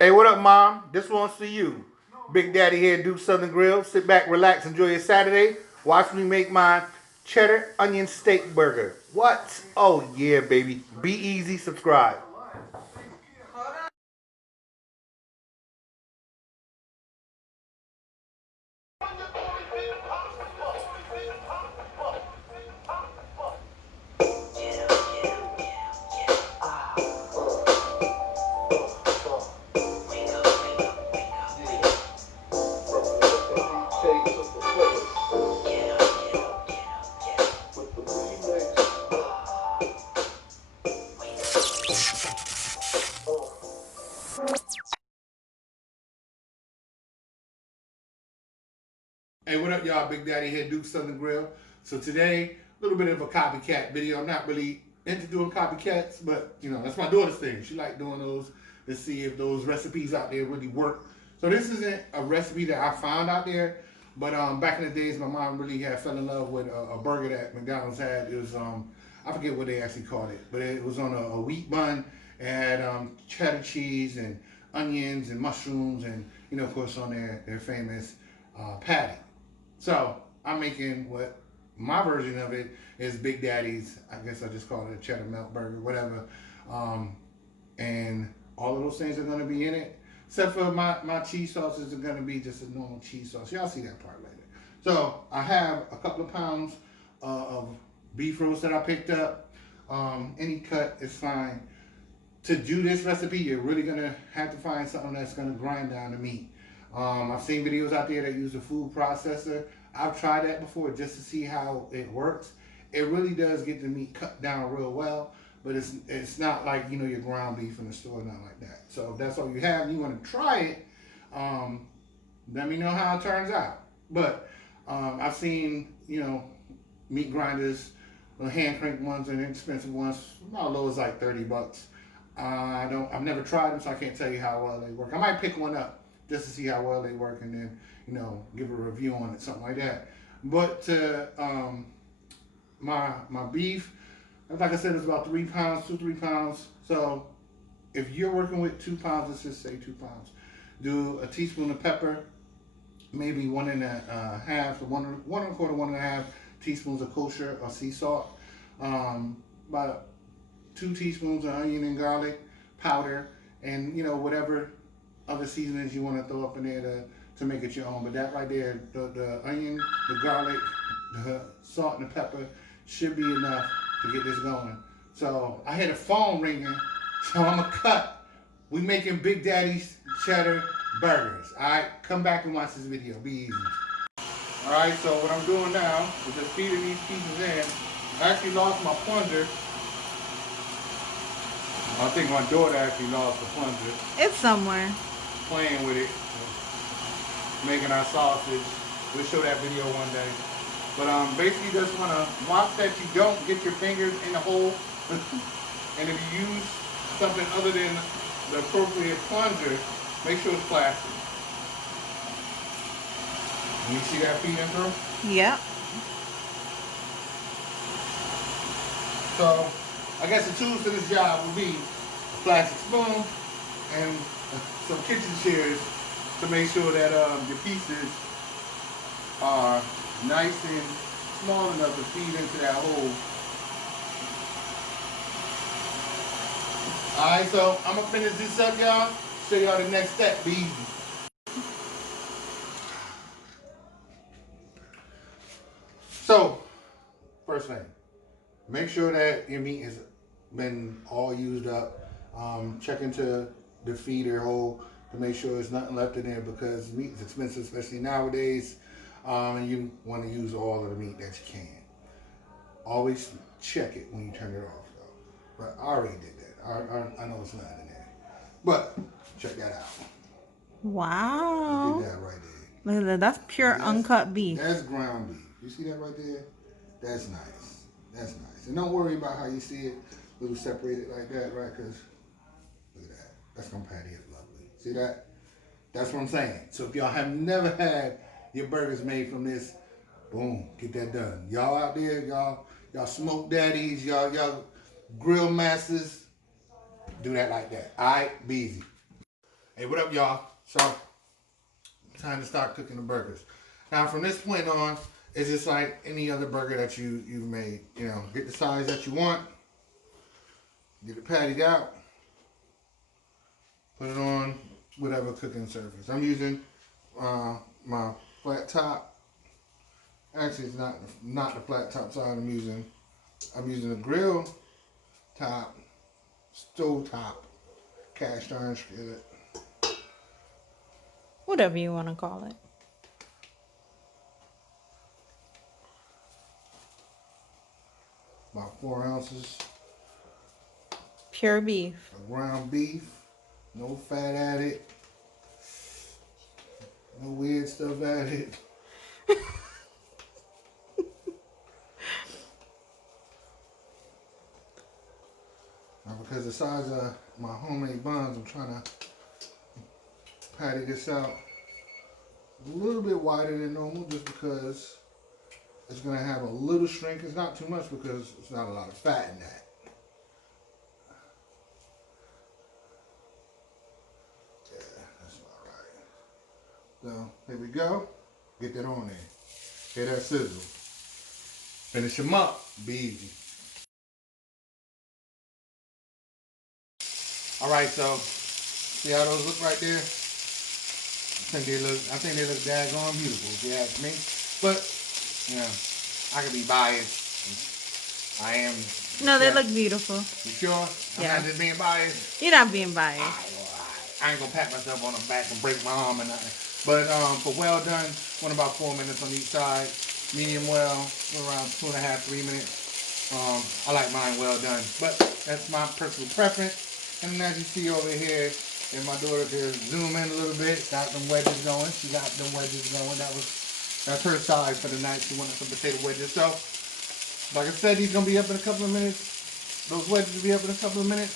Hey, what up, Mom? This one's for you. Big Daddy here, Duke Southern Grill. Sit back, relax, enjoy your Saturday. Watch me make my cheddar onion steak burger. What? Oh, yeah, baby. Be easy, subscribe. Hey, what up, y'all? Big Daddy here, Duke Southern Grill. So today, a little bit of a copycat video. I'm not really into doing copycats, but you know, that's my daughter's thing. She like doing those to see if those recipes out there really work. So this isn't a recipe that I found out there, but back in the days, my mom really had fell in love with a burger that McDonald's had. It was I forget what they actually called it, but it was on a wheat bun. It had cheddar cheese and onions and mushrooms, and you know, of course, on their famous patty. So I'm making what my version of it is Big Daddy's. I guess I just call it a cheddar melt burger, whatever. Um, and all of those things are going to be in it, except for my cheese sauces are going to be just a normal cheese sauce. Y'all see that part later. So I have a couple of pounds of beef roast that I picked up. Any cut is fine. To do this recipe, you're really gonna have to find something that's gonna grind down the meat. I've seen videos out there that use a food processor. I've tried that before just to see how it works. It really does get the meat cut down real well, but it's not like your ground beef in the store, nothing like that. So if that's all you have and you want to try it, um, let me know how it turns out. But I've seen meat grinders, the hand crank ones and expensive ones, about low as like $30. I've never tried them, so I can't tell you how well they work. I might pick one up just to see how well they work, and then give a review on it, something like that. But my beef, like I said, it's about 3 pounds, 2 3 pounds. So if you're working with 2 pounds, let's just say 2 pounds. Do a teaspoon of pepper, maybe 1.5 to one and a quarter, 1.5 teaspoons of kosher or sea salt. About 2 teaspoons of onion and garlic powder, and whatever other seasonings you want to throw up in there to make it your own. But that right there, the onion, the garlic, the salt and the pepper should be enough to get this going. So I hear the phone ringing, so I'm gonna cut. We making Big Daddy's cheddar burgers. All right, come back and watch this video. Be easy. All right, so what I'm doing now is just feeding these pieces in. I actually lost my plunger. I think my daughter actually lost the plunger. It's somewhere. Playing with it, making our sausage. We'll show that video one day. But basically just want to watch that you don't get your fingers in the hole. And if you use something other than the appropriate plunger, make sure it's plastic. You see that feeding through? Yep. So I guess the tools to this job would be a plastic spoon and some kitchen shears to make sure that your pieces are nice and small enough to feed into that hole. Alright, so I'm gonna finish this up, y'all. Show y'all the next step. Be easy. So, first thing, make sure that your meat has been all used up. Check into the feeder hole to make sure there's nothing left in there, because meat is expensive, especially nowadays. And you want to use all of the meat that you can. Always check it when you turn it off, though. But I already did that. I know it's not in there. But check that out. Wow. You did that right there. Look at that. That's pure uncut beef. That's ground beef. You see that right there? That's nice. That's nice. And don't worry about how you see it, a little separated like that, right? Because look at that. That's going to patty it lovely. See that? That's what I'm saying. So if y'all have never had your burgers made from this, boom, get that done. Y'all out there, y'all smoke daddies, y'all grill masters, do that like that. All right? Be easy. Hey, what up, y'all? So, time to start cooking the burgers. Now, from this point on, it's just like any other burger that you've made. You know, get the size that you want, get it patted out, put it on whatever cooking surface. I'm using my flat top. Actually, it's not the flat top side I'm using. I'm using a grill top, stove top, cast iron skillet. Whatever you want to call it. About 4 ounces Pure beef. of ground beef. No fat added. No weird stuff added. Now, because the size of my homemade buns, I'm trying to patty this out a little bit wider than normal just because it's going to have a little shrink. It's not too much because it's not a lot of fat in that. Yeah, that's about right. So, here we go. Get that on there. Hear that sizzle. Finish them up. Be easy. All right, so see how those look right there? I think they look daggone beautiful if you ask me. But, you know, I could be biased. I am. No, they Yeah. look beautiful. You sure? I'm Yeah. not just being biased. You're not being All biased. right, well, all right. I ain't gonna pat myself on the back and break my arm or nothing. But for well done, went about 4 minutes on each side. Medium well, around 2.5, 3 minutes. I like mine well done, but that's my personal preference. And as you see over here, and my daughter can zoom in a little bit, got them wedges going. She got them wedges going. That's her size for the night. She wanted some potato wedges. So, like I said, he's gonna be up in a couple of minutes. Those wedges will be up in a couple of minutes.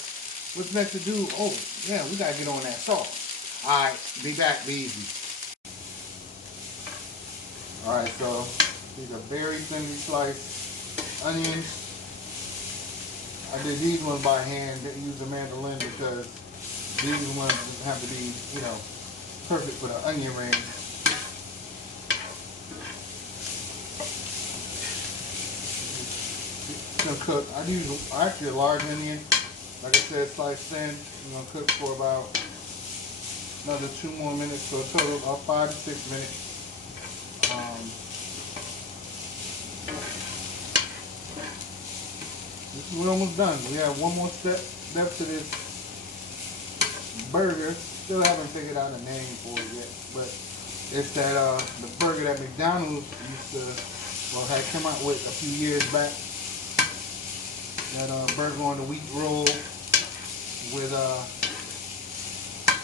What's next to do? Oh, yeah, we gotta get on that sauce. All right, be back, be easy. All right, so these are very thinly sliced onions. I did these ones by hand, didn't use a mandolin because these ones have to be, you know, perfect for the onion ring. It's gonna cook. I use actually a large onion, like I said, sliced thin. I'm gonna cook for about another 2 more minutes, so a total of 5 to 6 minutes. We're almost done. We have one more step to this burger. Still haven't figured out a name for it yet, but it's that the burger that McDonald's used to, well, had come out with a few years back. That burger on the wheat roll with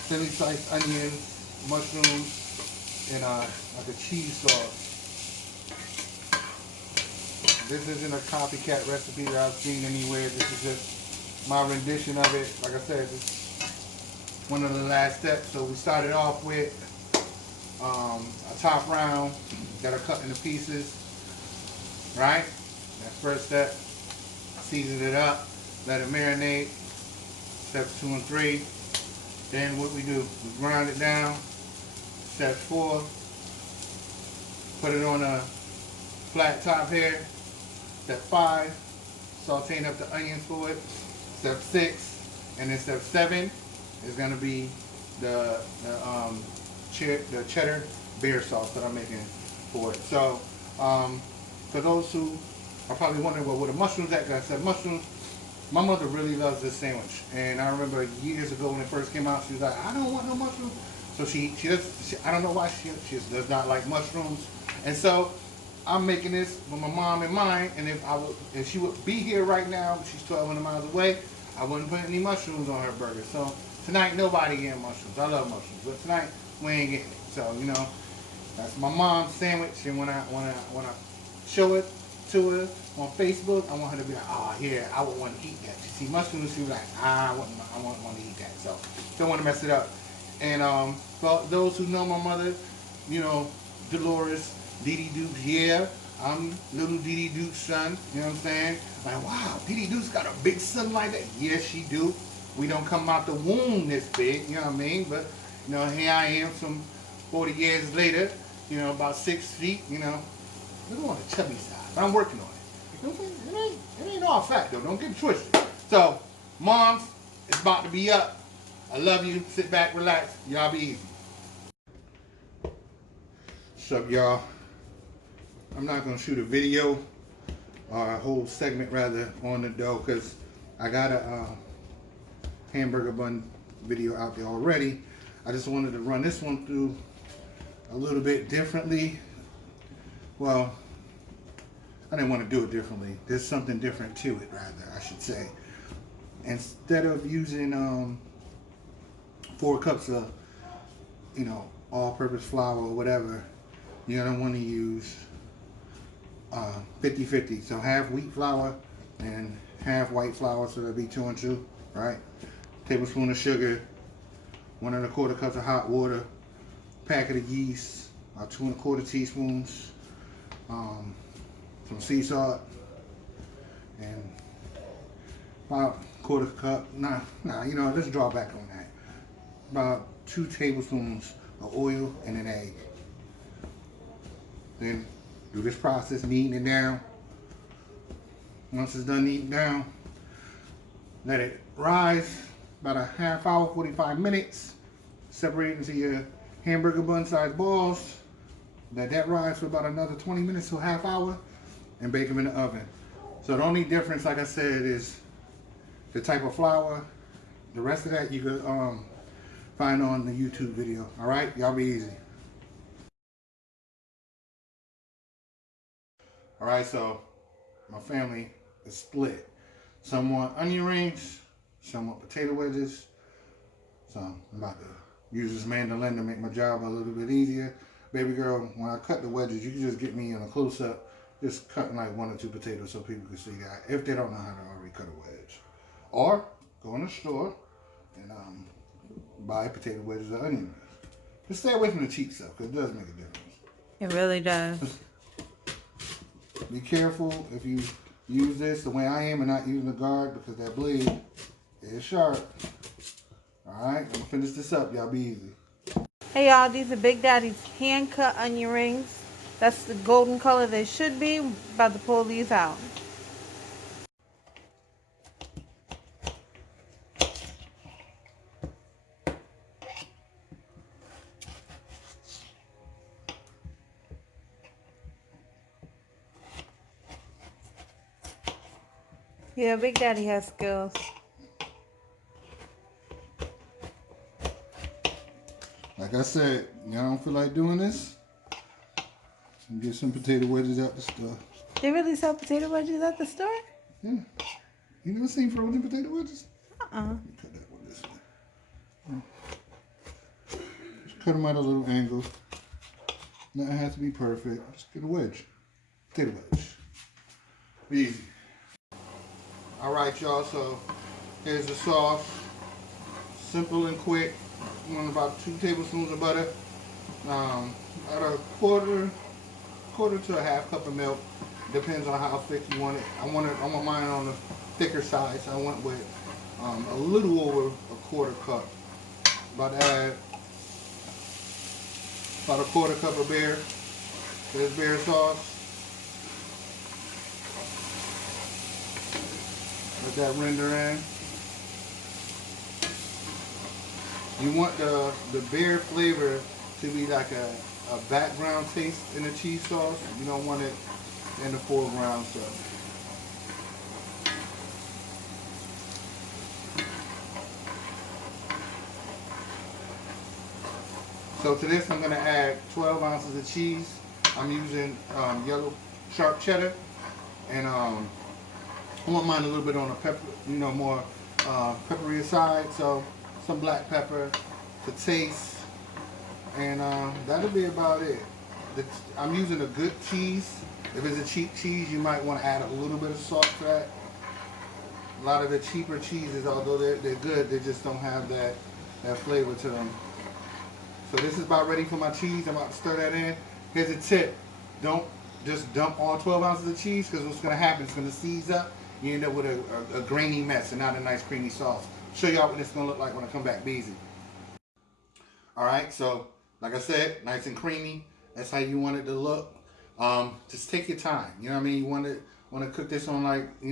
thinly sliced onions, mushrooms, and like a cheese sauce. This isn't a copycat recipe that I've seen anywhere. This is just my rendition of it. Like I said, it's one of the last steps. So we started off with a top round that are cut into pieces. Right? That's first step. Season it up. Let it marinate. Steps 2 and 3. Then what we do, we grind it down. Step 4. Put it on a flat top here. Step 5, sauteing up the onions for it. Step 6, and then step 7 is going to be the cheddar beer sauce that I'm making for it. So, for those who are probably wondering, well, where the mushrooms at? Because I said mushrooms. My mother really loves this sandwich, and I remember years ago when it first came out, she was like, "I don't want no mushrooms." So she I don't know why she just does not like mushrooms, and so I'm making this with my mom in mind, and if she would be here right now, she's 1,200 miles away, I wouldn't put any mushrooms on her burger. So tonight, nobody getting mushrooms. I love mushrooms, but tonight we ain't getting it. So that's my mom's sandwich, and when I show it to her on Facebook, I want her to be like, "Oh yeah, I would want to eat that." She see mushrooms, she was like, "I wouldn't want to eat that." So don't want to mess it up. And for those who know my mother, Dolores. Dee Duke's, yeah, I'm little Dee Duke's son, you know what I'm saying? Like, wow, Dee Duke's got a big son like that. Yes, she do. We don't come out the womb this big, you know what I mean? But You know, here I am some 40 years later, you know, about 6 feet, you know, a little on the chubby side, but I'm working on it. You know what I'm saying? It ain't all fat though, don't get it twisted. So, moms, it's about to be up. I love you. Sit back, relax. Y'all be easy. What's up, y'all? I'm not gonna shoot a video or a whole segment rather on the dough because I got a hamburger bun video out there already. I just wanted to run this one through a little bit differently. Well, I didn't want to do it differently. There's something different to it, rather, I should say. Instead of using 4 cups of, you know, all-purpose flour or whatever, you're gonna want to use 50-50. So half wheat flour and half white flour, so that'll be 2 and 2, right? Tablespoon of sugar, 1 1/4 cups of hot water, packet of yeast, 2 1/4 teaspoons, some sea salt, and about 1/4 cup. You know, let's draw back on that. About 2 tablespoons of oil and an egg. Then do this process, kneading it down. Once it's done kneading down, let it rise about a half hour, 45 minutes. Separate it into your hamburger bun sized balls. Let that rise for about another 20 minutes to a half hour and bake them in the oven. So the only difference, like I said, is the type of flour. The rest of that you could find on the YouTube video. All right, y'all be easy. All right, so my family is split. Some want onion rings, some want potato wedges. So I'm about to use this mandolin to make my job a little bit easier. Baby girl, when I cut the wedges, you can just get me in a close-up, just cutting like 1 or 2 potatoes so people can see that, if they don't know how to already cut a wedge. Or go in the store and buy potato wedges or onion rings. Just stay away from the cheap stuff, because it does make a difference. It really does. Be careful if you use this the way I am and not using a guard, because that blade is sharp. Alright, I'm going to finish this up. Y'all be easy. Hey y'all, these are Big Daddy's hand-cut onion rings. That's the golden color they should be. About to pull these out. Yeah, Big Daddy has skills. Like I said, y'all don't feel like doing this? Get some potato wedges out the store. They really sell potato wedges at the store? Yeah. You never seen frozen potato wedges? Uh-uh. Cut that one this way. Just cut them at a little angle. Nothing has to be perfect. Just get a wedge. Potato wedge. Easy. Alright, y'all, so here's the sauce. Simple and quick. You want about 2 tablespoons of butter. About a quarter to a half cup of milk. Depends on how thick you want it. I want mine on the thicker side, so I went with a little over a 1/4 cup. About to add about a 1/4 cup of beer. There's beer sauce. Let that render in. You want the beer flavor to be like a background taste in the cheese sauce. You don't want it in the foreground. So to this I'm going to add 12 ounces of cheese. I'm using yellow sharp cheddar, and I want mine a little bit on the pepper, you know, more peppery side. So some black pepper to taste, and that'll be about it. I'm using a good cheese. If it's a cheap cheese, you might want to add a little bit of salt to that. A lot of the cheaper cheeses, although they're good, they just don't have that flavor to them. So this is about ready for my cheese. I'm about to stir that in. Here's a tip: don't just dump all 12 ounces of cheese, because what's going to happen, it's going to seize up. You end up with a grainy mess and not a nice creamy sauce. Show y'all what this is going to look like when I come back. Be easy. All right, so like I said, nice and creamy. That's how you want it to look. Just take your time. You know what I mean? You want to cook this on like a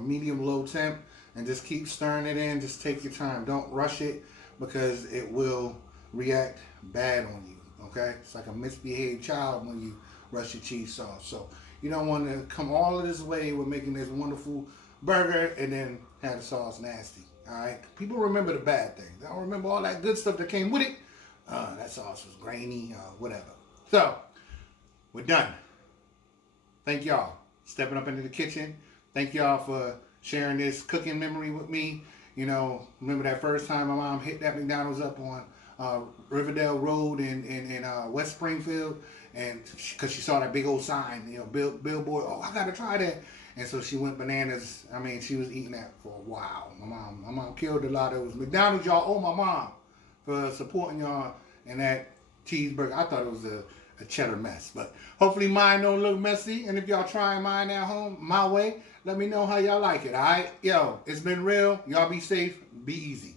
medium low temp, and just keep stirring it in. Just take your time. Don't rush it because it will react bad on you. Okay, it's like a misbehaved child when you rush your cheese sauce. So you don't want to come all of this way with making this wonderful burger and then have the sauce nasty. All right, people remember the bad things. They don't remember all that good stuff that came with it. That sauce was grainy, whatever. So we're done. Thank y'all stepping up into the kitchen. Thank y'all for sharing this cooking memory with me. Remember that first time my mom hit that McDonald's up on Riverdale Road in West Springfield, and because she saw that big old sign, billboard. Oh, I gotta try that. And so she went bananas. I mean, she was eating that for a while. My mom killed a lot of those McDonald's. Y'all owe my mom for supporting y'all in that cheeseburger. I thought it was a cheddar mess, but hopefully mine don't look messy. And if y'all trying mine at home my way, let me know how y'all like it. All right, yo, it's been real. Y'all be safe, be easy.